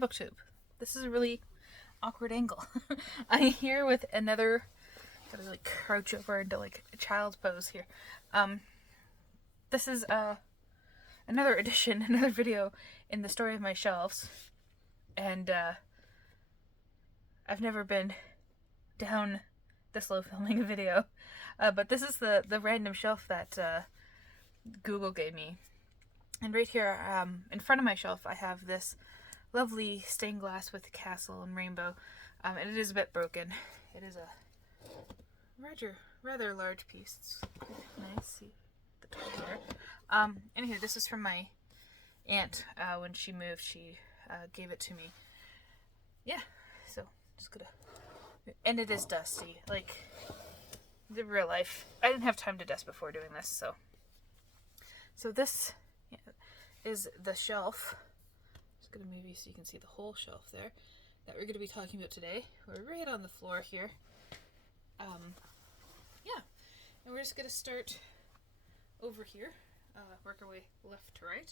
booktube. This is a really awkward angle. I'm here with another. Gotta like crouch over into like a child's pose here. This is another edition, another video in the story of my shelves, and I've never been down this low filming a video, but this is the random shelf that Google gave me, and right here in front of my shelf I have this lovely stained glass with castle and rainbow, and it is a bit broken. It is a rather large piece. It's nice. See the top here. Anywho, this is from my aunt. When she moved, she gave it to me. Yeah, so just gonna. And it is dusty, like the real life. I didn't have time to dust before doing this, so this is the shelf. Just gonna move you so you can see the whole shelf there that we're gonna be talking about today. We're right on the floor here. Yeah, and we're just gonna start over here, work our way left to right.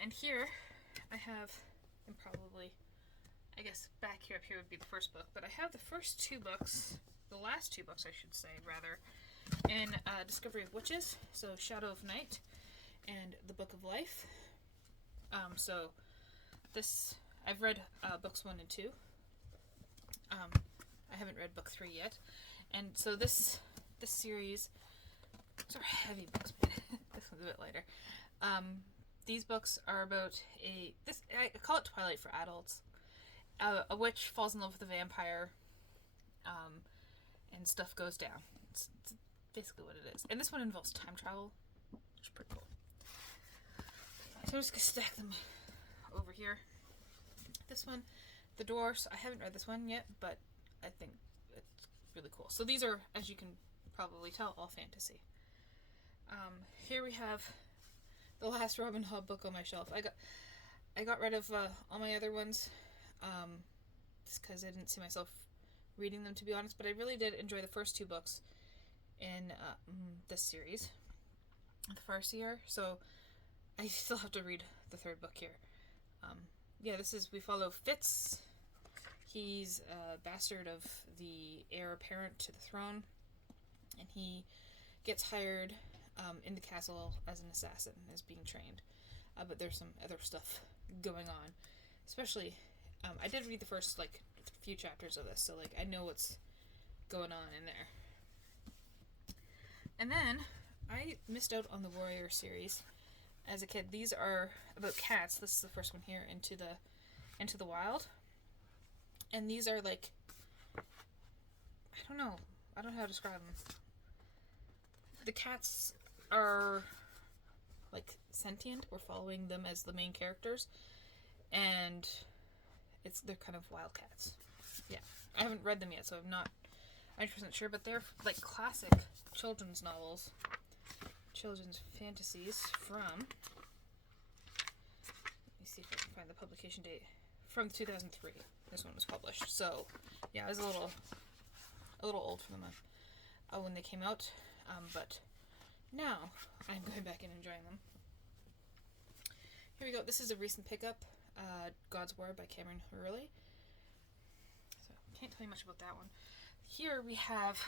And here I have, and probably, I guess back here, up here would be the first book, but I have the first two books, the last two books I should say, rather, in Discovery of Witches, so Shadow of Night and the Book of Life. So this, I've read books 1 and 2. I haven't read book 3 yet, and so this series, these are heavy books, man. This one's a bit lighter. These books are about I call it Twilight for adults. A witch falls in love with a vampire, and stuff goes down. It's basically what it is. And this one involves time travel, which is pretty cool. So I'm just gonna stack them over here. This one, The Dwarfs. I haven't read this one yet, but I think it's really cool. So these are, as you can probably tell, all fantasy. Here we have the last Robin Hobb book on my shelf. I got rid of all my other ones, just because I didn't see myself reading them, to be honest. But I really did enjoy the first two books in this series, the Farseer. So I still have to read the third book here. Yeah, we follow Fitz. He's a bastard of the heir apparent to the throne, and he gets hired in the castle as an assassin, as being trained. But there's some other stuff going on. Especially, I did read the first few chapters of this, so I know what's going on in there. And then I missed out on the Warrior series as a kid. These are about cats. This is the first one here, Into the Wild. And these are I don't know how to describe them. The cats are sentient. We're following them as the main characters, and they're kind of wild cats. Yeah, I haven't read them yet, so I'm not 100% sure, but they're classic children's novels, children's fantasies from, let me see if I can find the publication date, from 2003. This one was published, so yeah, I was a little old for them when they came out, but now I'm going back and enjoying them. Here we go. This is a recent pickup, God's War by Cameron Hurley. So can't tell you much about that one. Here we have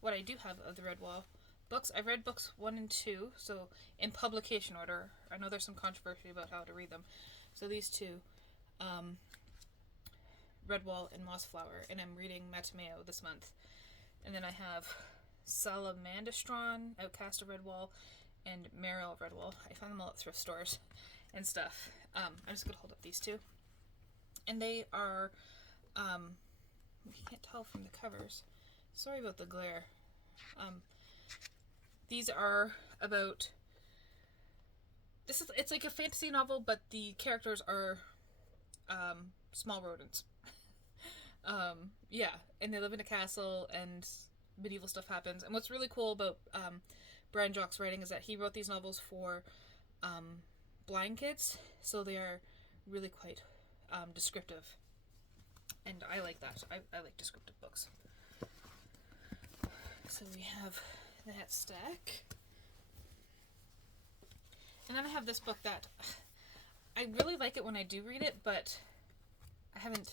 what I do have of the Redwall books. I've read books 1 and 2, so in publication order. I know there's some controversy about how to read them. So these two, Redwall and Mossflower, and I'm reading Matameo this month. And then I have Salamandastron, Outcast of Redwall, and Mariel of Redwall. I found them all at thrift stores and stuff. I'm just gonna hold up these two. And they are, you can't tell from the covers. Sorry about the glare. These are about, it's like a fantasy novel, but the characters are, small rodents. Yeah, and they live in a castle, and medieval stuff happens. And what's really cool about Brian Jock's writing is that he wrote these novels for blind kids, so they are really quite descriptive. And I like that. I like descriptive books. So we have that stack. And then I have this book that I really like it when I do read it, but I haven't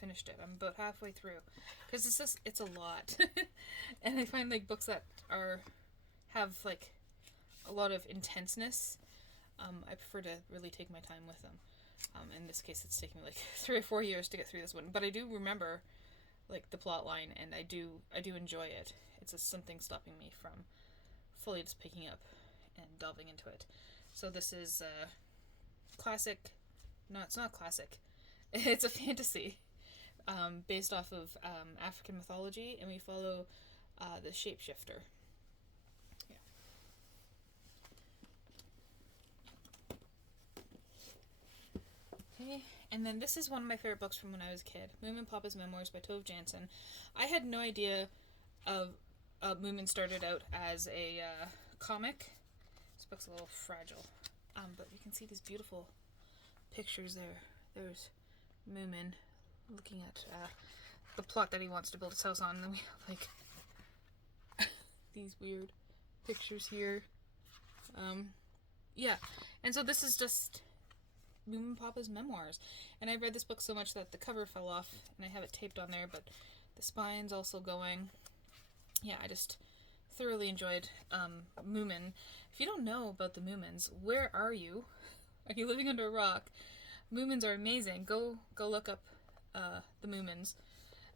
finished it. I'm about halfway through because it's a lot, and I find like books that have like a lot of intenseness. I prefer to really take my time with them. In this case, it's taking me like 3 or 4 years to get through this one, but I do remember like the plot line, and I do enjoy it. It's just something stopping me from fully just picking up and delving into it. So this is classic. No, it's not classic. It's a fantasy based off of African mythology, and we follow the shapeshifter. Yeah. Okay, and then this is one of my favorite books from when I was a kid, Moomin Papa's Memoirs by Tove Jansson. I had no idea of Moomin started out as a comic. This book's a little fragile, but you can see these beautiful pictures there. There's Moomin looking at the plot that he wants to build his house on, and then we have like these weird pictures here. Yeah, and so this is just Moomin Papa's memoirs, and I read this book so much that the cover fell off, and I have it taped on there, but the spine's also going. Yeah, I just thoroughly enjoyed Moomin. If you don't know about the Moomins, where are you? Are you living under a rock? Moomins are amazing. Go look up the Moomins.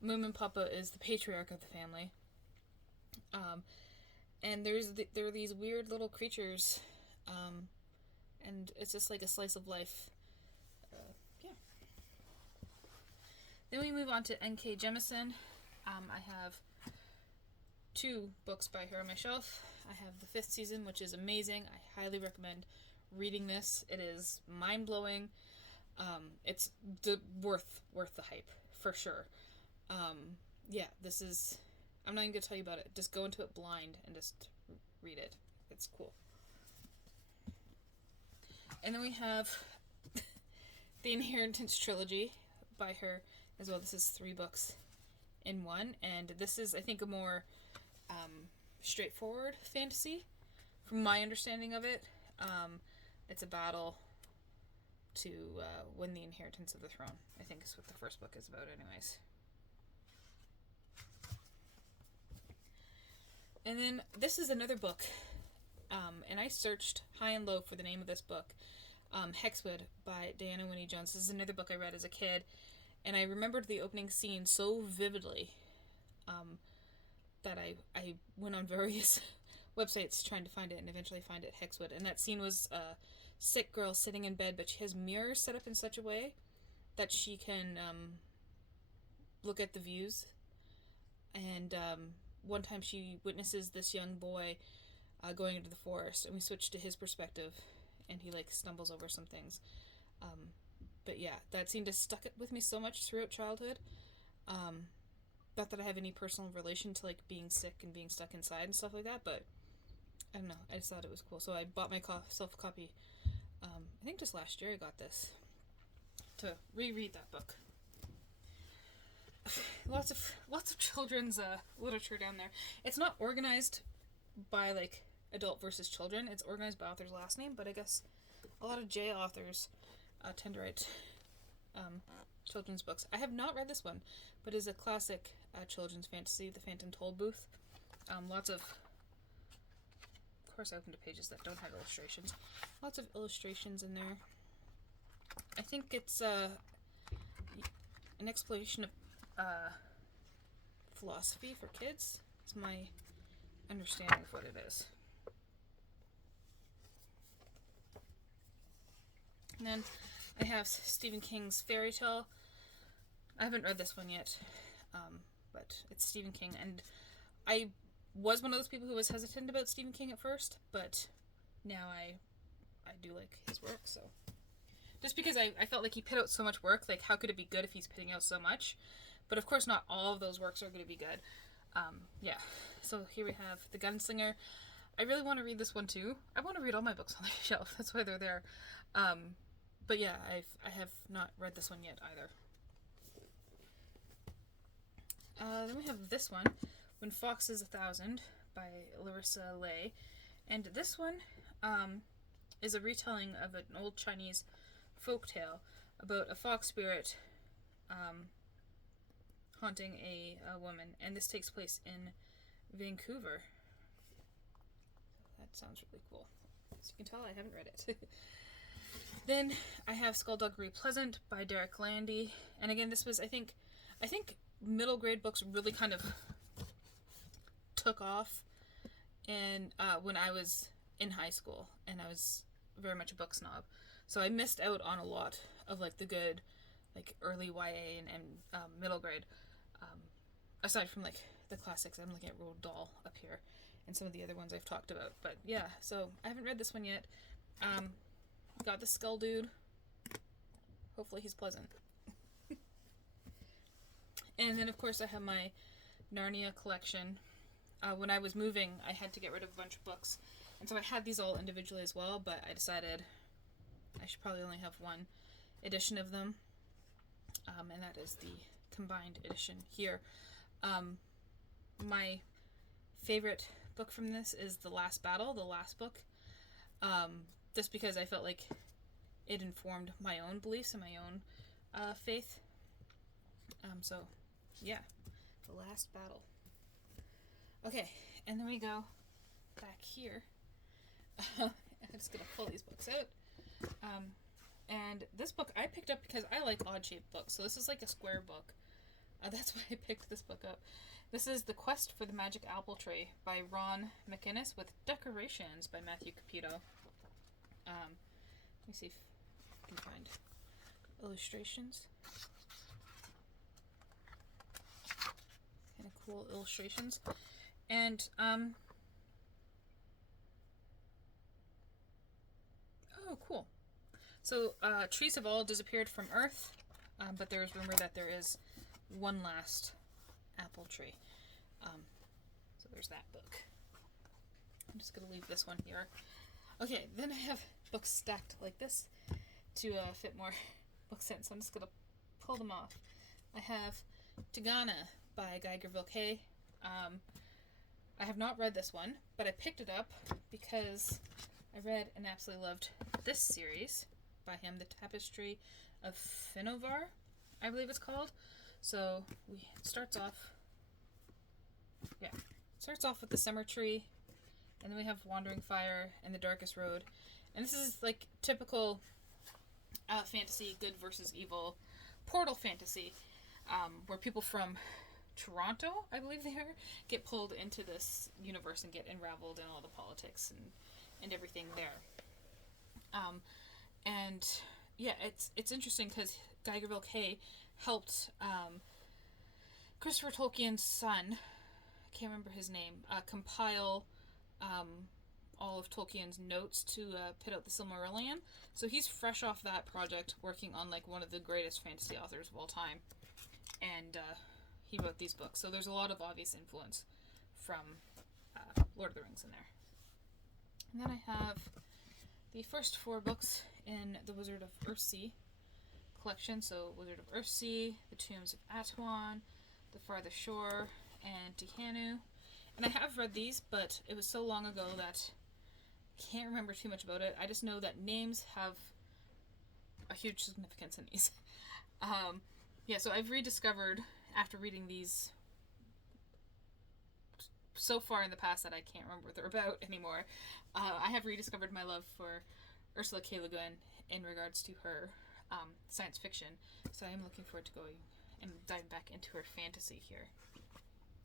Moomin Papa is the patriarch of the family. And there are these weird little creatures, and it's just like a slice of life. Yeah. Then we move on to N.K. Jemisin. I have 2 books by her on my shelf. I have the 5th season, which is amazing. I highly recommend reading this. It is mind-blowing. It's worth the hype, for sure. Yeah, this is... I'm not even going to tell you about it. Just go into it blind and just read it. It's cool. And then we have the Inheritance trilogy by her as well. This is 3 books in one, and this is, I think, a more straightforward fantasy from my understanding of it. It's a battle to win the inheritance of the throne, I think is what the first book is about anyways. And then this is another book, and I searched high and low for the name of this book, Hexwood by Diana Winnie Jones. This is another book I read as a kid, and I remembered the opening scene so vividly that I went on various websites trying to find it and eventually find it, Hexwood. And that scene was a sick girl sitting in bed, but she has mirrors set up in such a way that she can look at the views. And one time she witnesses this young boy going into the forest, and we switch to his perspective, and he like stumbles over some things. But yeah, that scene just stuck with me so much throughout childhood. Not that I have any personal relation to like being sick and being stuck inside and stuff like that, but I don't know, I just thought it was cool. So I bought myself a copy. I think just last year I got this to reread that book. Lots of children's literature down there. It's not organized by like adult versus children. It's organized by author's last name, but I guess a lot of J authors tend to write children's books. I have not read this one, but is a classic children's fantasy, The Phantom Tollbooth. Lots of course I opened to pages that don't have illustrations. Lots of illustrations in there. I think it's an exploration of philosophy for kids. It's my understanding of what it is. And then I have Stephen King's Fairy Tale. I haven't read this one yet, but it's Stephen King, and I was one of those people who was hesitant about Stephen King at first, but now I do like his work, so. Just because I felt like he put out so much work, like how could it be good if he's putting out so much? But of course not all of those works are going to be good. Yeah, so here we have The Gunslinger. I really want to read this one too. I want to read all my books on the shelf, that's why they're there. But yeah, I have not read this one yet either. Then we have this one, When Foxes 1,000 by Larissa Lei. And this one is a retelling of an old Chinese folktale about a fox spirit haunting a woman, and this takes place in Vancouver. That sounds really cool. As you can tell, I haven't read it. Then I have Skullduggery Pleasant by Derek Landy, and again, this was I think middle grade books really kind of took off, and when I was in high school, and I was very much a book snob, so I missed out on a lot of like the good, like early YA and middle grade. Aside from like the classics, I'm looking at Roald Dahl up here, and some of the other ones I've talked about. But yeah, so I haven't read this one yet. Got the Skull Dude. Hopefully he's pleasant. And then of course I have my Narnia collection. When I was moving, I had to get rid of a bunch of books, and so I had these all individually as well, but I decided I should probably only have one edition of them, and that is the combined edition here. My favorite book from this is The Last Battle, the last book, just because I felt like it informed my own beliefs and my own faith. So, yeah, The Last Battle. Okay, and then we go back here. I'm just going to pull these books out. And this book I picked up because I like odd-shaped books, so this is like a square book. That's why I picked this book up. This is The Quest for the Magic Apple Tree by Ron McInnes with decorations by Matthew Capito. Let me see if I can find illustrations. Kind of cool illustrations. And, oh, cool. So, trees have all disappeared from Earth, but there is rumor that there is one last apple tree. So there's that book. I'm just going to leave this one here. Okay, then I have books stacked like this to fit more books in, so I'm just going to pull them off. I have Tigana by Guy Gerville-Kay. I have not read this one, but I picked it up because I read and absolutely loved this series by him, The Tapestry of Finnovar, I believe it's called. So it starts off with the Summer Tree, and then we have Wandering Fire and The Darkest Road, and this is like typical fantasy, good versus evil, portal fantasy, where people from Toronto, I believe they are, get pulled into this universe and get unraveled in all the politics and everything there. And yeah, it's interesting because Guy Gerville-Kay helped Christopher Tolkien's son, I can't remember his name, compile all of Tolkien's notes to put out the Silmarillion. So he's fresh off that project, working on like one of the greatest fantasy authors of all time, and he wrote these books. So there's a lot of obvious influence from Lord of the Rings in there. And then I have the first 4 books in the Wizard of Earthsea collection. So Wizard of Earthsea, The Tombs of Atuan, The Farthest Shore, and Tehanu. And I have read these, but it was so long ago that I can't remember too much about it. I just know that names have a huge significance in these. Yeah, so I've rediscovered, after reading these so far in the past that I can't remember what they're about anymore, I have rediscovered my love for Ursula K. Le Guin in regards to her science fiction. So I am looking forward to going and diving back into her fantasy here.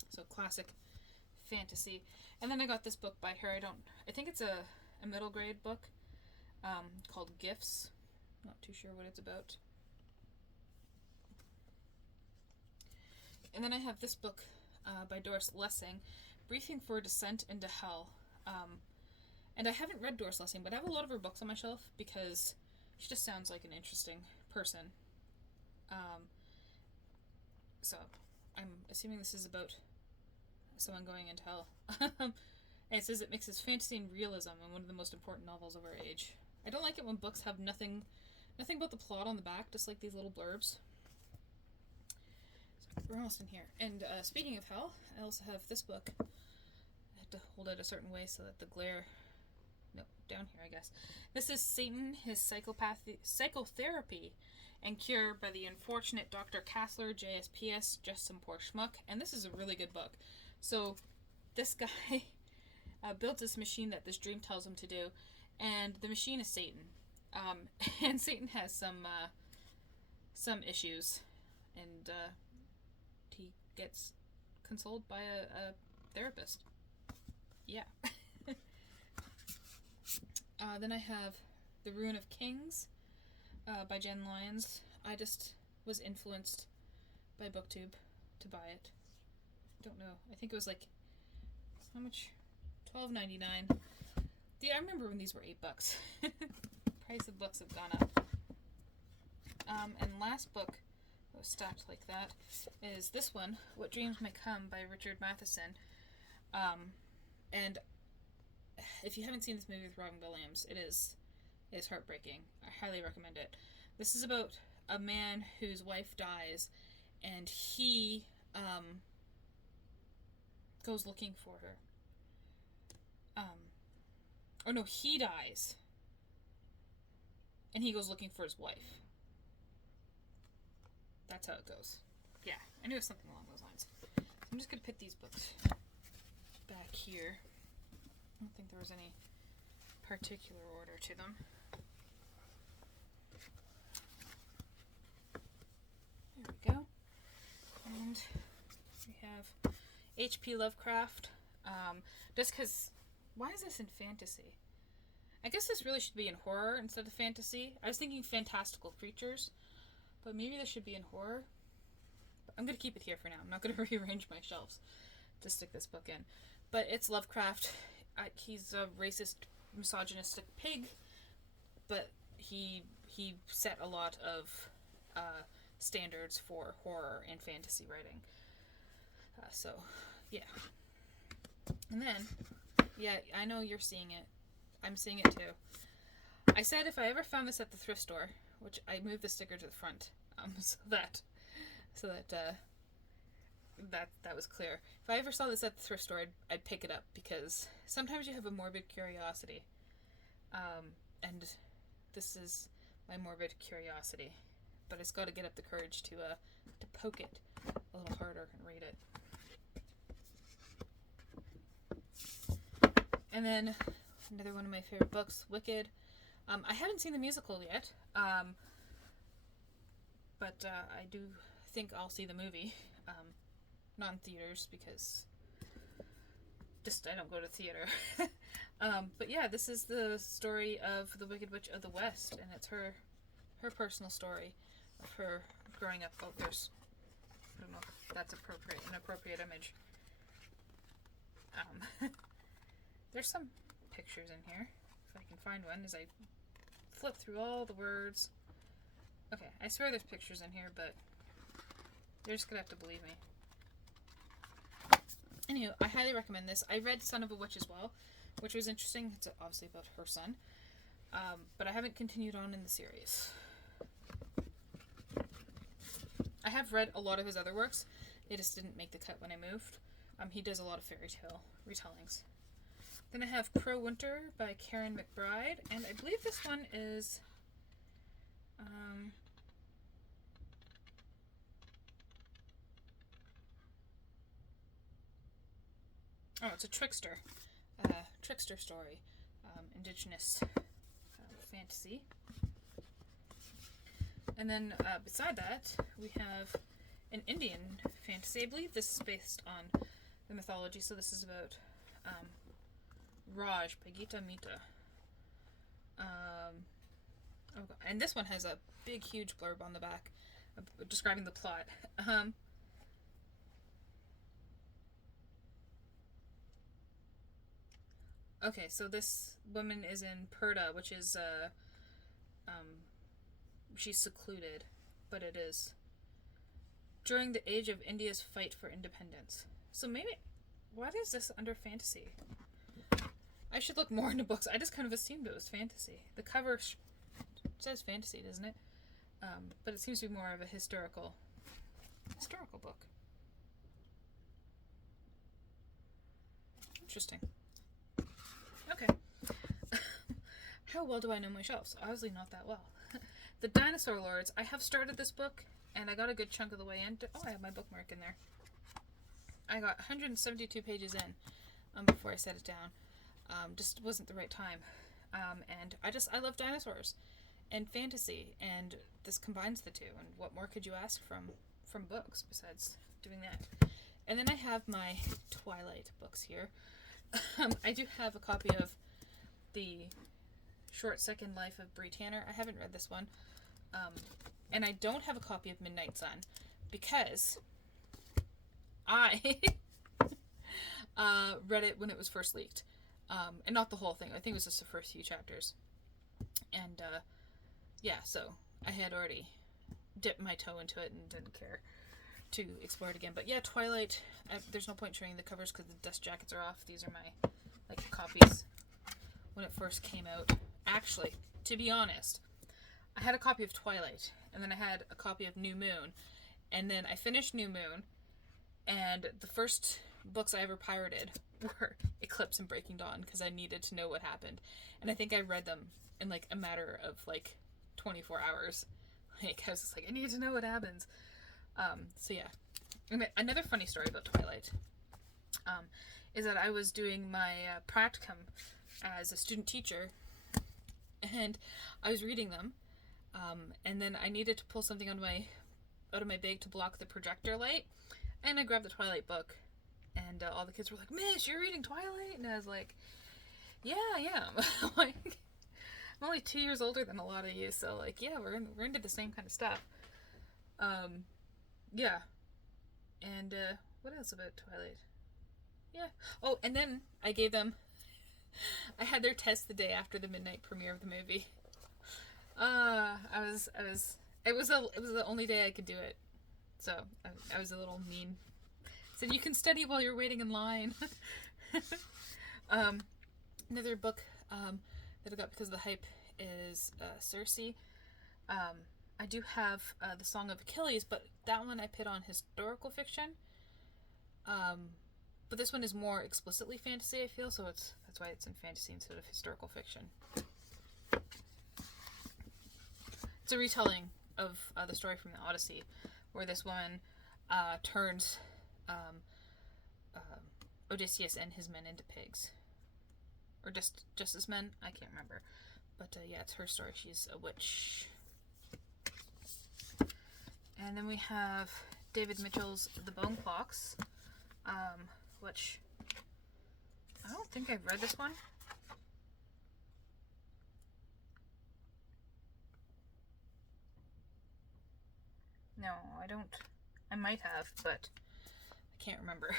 So classic fantasy. And then I got this book by her. I think it's a middle grade book called Gifts. Not too sure what it's about. And then I have this book by Doris Lessing, Briefing for Descent into Hell. And I haven't read Doris Lessing, but I have a lot of her books on my shelf because she just sounds like an interesting person. So I'm assuming this is about someone going into hell. And it says it mixes fantasy and realism in one of the most important novels of our age. I don't like it when books have nothing about the plot on the back, just like these little blurbs. So we're almost in here. And speaking of hell, I also have this book. I have to hold it a certain way so that the glare... No, down here, I guess. This is Satan, his psychotherapy, and cure by the unfortunate Dr. Kassler, JSPS, just some poor schmuck. And this is a really good book. So this guy built this machine that this dream tells him to do, and the machine is Satan. And Satan has some issues, and he gets consoled by a therapist. Yeah. Then I have The Ruin of Kings by Jen Lyons. I just was influenced by BookTube to buy it. Don't know. I think it was like, how much? $12.99. I remember when these were $8. Price of books have gone up. And last book that was stacked like that is this one, What Dreams May Come by Richard Matheson. And if you haven't seen this movie with Robin Williams, it is heartbreaking. I highly recommend it. This is about a man whose wife dies, and he goes looking for her. He dies, and he goes looking for his wife. That's how it goes. Yeah, I knew it was something along those lines. So I'm just going to put these books back here. I don't think there was any particular order to them. There we go. And we have H.P. Lovecraft. Just because, why is this in fantasy? I guess this really should be in horror instead of fantasy. I was thinking fantastical creatures, but maybe this should be in horror. But I'm going to keep it here for now. I'm not going to rearrange my shelves to stick this book in. But it's Lovecraft. He's a racist, misogynistic pig, but he set a lot of standards for horror and fantasy writing. So, yeah. And then, yeah, I know you're seeing it. I'm seeing it too. I said if I ever found this at the thrift store, which I moved the sticker to the front, so that was clear. If I ever saw this at the thrift store, I'd pick it up, because sometimes you have a morbid curiosity, and this is my morbid curiosity, but it's got to get up the courage to poke it a little harder and read it. And then another one of my favorite books, Wicked. I haven't seen the musical yet, but I do think I'll see the movie. Not in theaters, because I don't go to theater. But yeah, this is the story of the Wicked Witch of the West, and it's her personal story of her growing up. Oh, I don't know if that's an appropriate image. There's some pictures in here, if I can find one, as I flip through all the words. Okay, I swear there's pictures in here, but you're just gonna have to believe me. Anywho, I highly recommend this. I read Son of a Witch as well, which was interesting. It's obviously about her son. But I haven't continued on in the series. I have read a lot of his other works. They just didn't make the cut when I moved. He does a lot of fairy tale retellings. Then I have Crow Winter by Karen McBride, and I believe this one is it's a trickster story, indigenous fantasy. And then beside that, we have an Indian fantasy. I believe this is based on the mythology, so this is about Raj by Gita Mita. And this one has a big, huge blurb on the back describing the plot. Okay, so this woman is in Purda, which is she's secluded, but it is during the age of India's fight for independence. So maybe, why is this under fantasy? I should look more into books. I just kind of assumed it was fantasy. The cover says fantasy, doesn't it? But it seems to be more of a historical book. Interesting. Okay. how well do I know my shelves? Obviously not that well. The Dinosaur Lords, I have started this book, and I got a good chunk of the way in. Oh, I have my bookmark in there. I got 172 pages in before I set it down. Just wasn't the right time. And I love dinosaurs and fantasy, and this combines the two. And what more could you ask from books besides doing that? And then I have my Twilight books here. I do have a copy of the Short Second Life of Bree Tanner. I haven't read this one. And I don't have a copy of Midnight Sun because I read it when it was first leaked. And not the whole thing. I think it was just the first few chapters. And yeah, so I had already dipped my toe into it and didn't care to explore it again. But yeah, Twilight, there's no point showing the covers because the dust jackets are off. These are my copies when it first came out. Actually, to be honest, I had a copy of Twilight, and then I had a copy of New Moon, and then I finished New Moon, and the first books I ever pirated were Eclipse and Breaking Dawn because I needed to know what happened. And I think I read them in a matter of 24 hours. I was just I need to know what happens. So yeah. And another funny story about Twilight is that I was doing my practicum as a student teacher, and I was reading them, and then I needed to pull something out of my bag to block the projector light, and I grabbed the Twilight book, and all the kids were like, "Miss, you're reading Twilight?" And I was like, "Yeah, I am." I'm only 2 years older than a lot of you, so yeah, we're into the same kind of stuff. Yeah. And what else about Twilight? Yeah. Oh, and then I gave them. I had their test the day after the midnight premiere of the movie. It was the only day I could do it, so I was a little mean. Said you can study while you're waiting in line. Another book that I got because of the hype is Circe. I do have the Song of Achilles, but that one I put on historical fiction. But this one is more explicitly fantasy, I feel, so that's why it's in fantasy instead of historical fiction. It's a retelling of the story from the Odyssey, where this woman turns Odysseus and his men into pigs. Or just his men? I can't remember. But yeah, it's her story. She's a witch. And then we have David Mitchell's The Bone Clocks, which I don't think I've read this one. No, I don't. I might have, but I can't remember.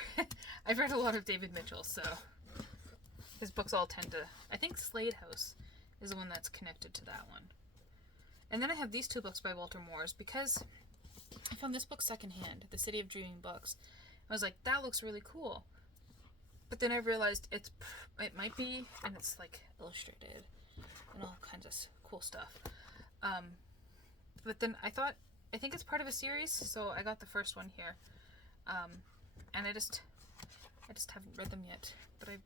I've read a lot of David Mitchell, so his books all tend to... I think Slade House is the one that's connected to that one. And then I have these two books by Walter Moores because I found this book secondhand, The City of Dreaming Books. I was like, that looks really cool. But then I realized it might be, and it's illustrated and all kinds of cool stuff. But then I think it's part of a series, so I got the first one here. And I just haven't read them yet, but I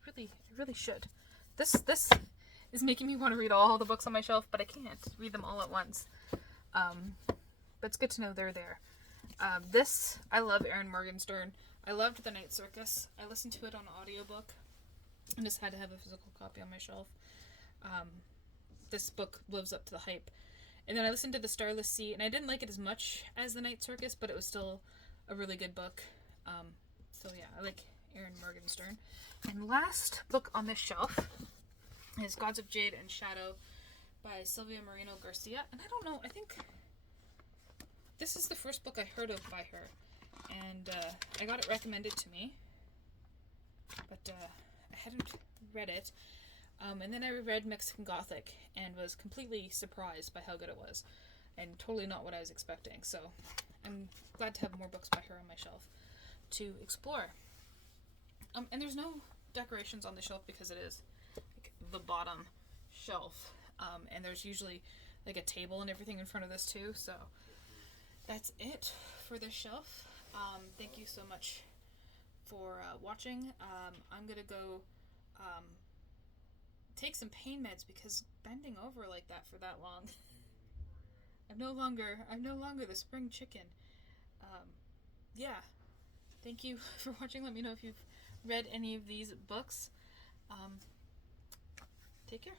really should. This is making me want to read all the books on my shelf, but I can't read them all at once. But it's good to know they're there. I love Erin Morgenstern. I loved The Night Circus. I listened to it on audiobook and just had to have a physical copy on my shelf. This book lives up to the hype. And then I listened to The Starless Sea, and I didn't like it as much as The Night Circus, but it was still a really good book. So yeah, I like Erin Morgenstern. And last book on this shelf is Gods of Jade and Shadow by Silvia Moreno Garcia. And I don't know, I think this is the first book I heard of by her. And I got it recommended to me, but I hadn't read it. And then I read Mexican Gothic and was completely surprised by how good it was, and totally not what I was expecting. So I'm glad to have more books by her on my shelf to explore. And there's no decorations on the shelf because it is the bottom shelf. And there's usually a table and everything in front of this too. So that's it for this shelf. Thank you so much for watching. I'm gonna go take some pain meds because bending over like that for that long. I'm no longer the spring chicken. Yeah. Thank you for watching. Let me know if you've read any of these books. Take care.